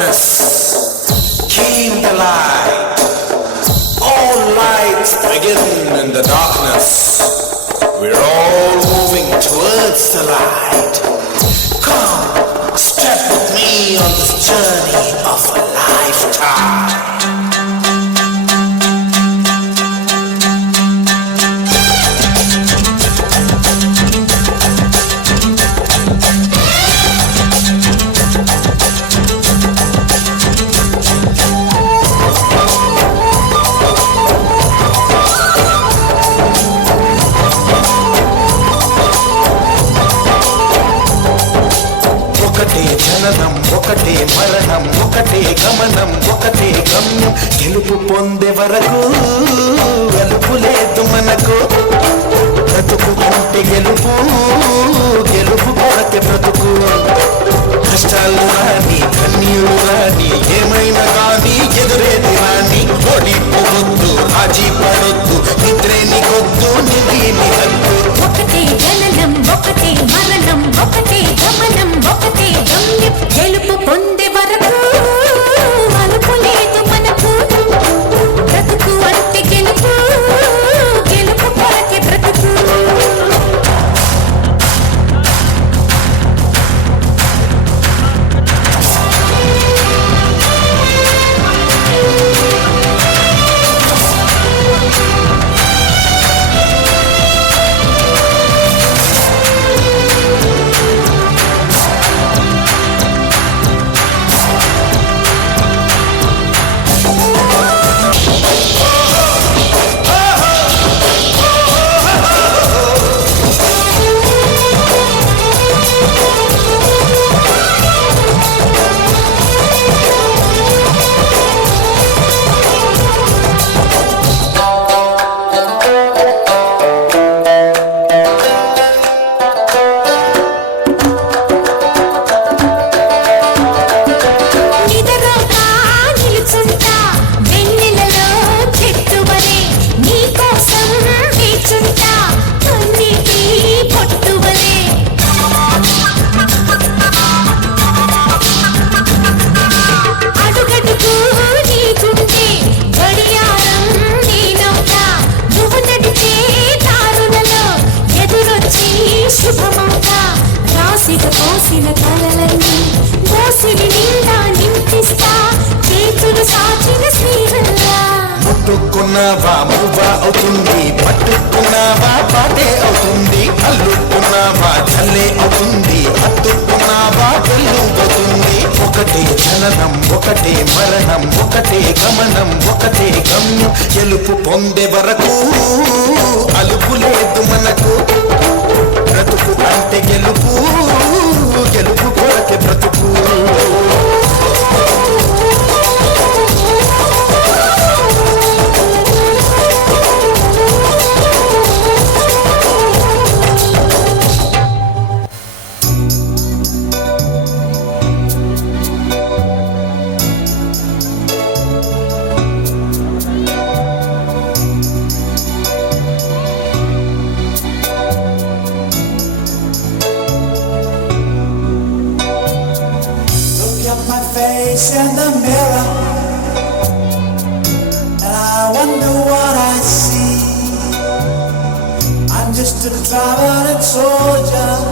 darkness came the light. All lights begin in the darkness. We're all moving towards the light. Come, step with me on this journey of a lifetime. ఒకటే జననం ఒకటే మరణం ఒకటే గమనం ఒకటే గమ్యం గెలుపు పొందే వరకు గెలుపు లేదు మనకు బ్రతుకు ఉంటే గెలుపు గెలుపు కొరకే బ్రతుకు కష్టాలు రాని కన్నీళ్ళు రాని ఏమైనా కానీ ఎదురేది రాని ఓడిపోవద్దు రాజీ పడొద్దు నిద్రే నీకొద్దు నిధి నీకద్దు ఒకటే జననం ఒకటే మరణం ఒకటే గమనం ఒకటే గమ్యం గెలుపు పొందే వరకు అలుపు లేదు మనకు బ్రతుకు అంటే గెలుపు గెలుపు కొరకే బ్రతుకు కోసిన కలలన్నీ దోసిడి నిండా నింపిస్తా చేతులు సాచిన స్నేహంగా ముట్టుకున్నావా మువ్వా అవుతుంది పట్టుకున్నావా పాటే అవుతుంది అల్లుకున్నావా చల్లే అవుతుంది హత్తుకున్నావా పెళ్ళుతుంది ఒకటే జననం ఒకటే మరణం ఒకటే గమనం ఒకటే గమ్యం గెలుపు పొందే వరకు అలుపు లేదు మనకు బ్రతుకు అంటే గెలుపు గెలుపు కొరకే బ్రతుకు In the mirror, and I wonder what I see. I'm just a traveling soldier.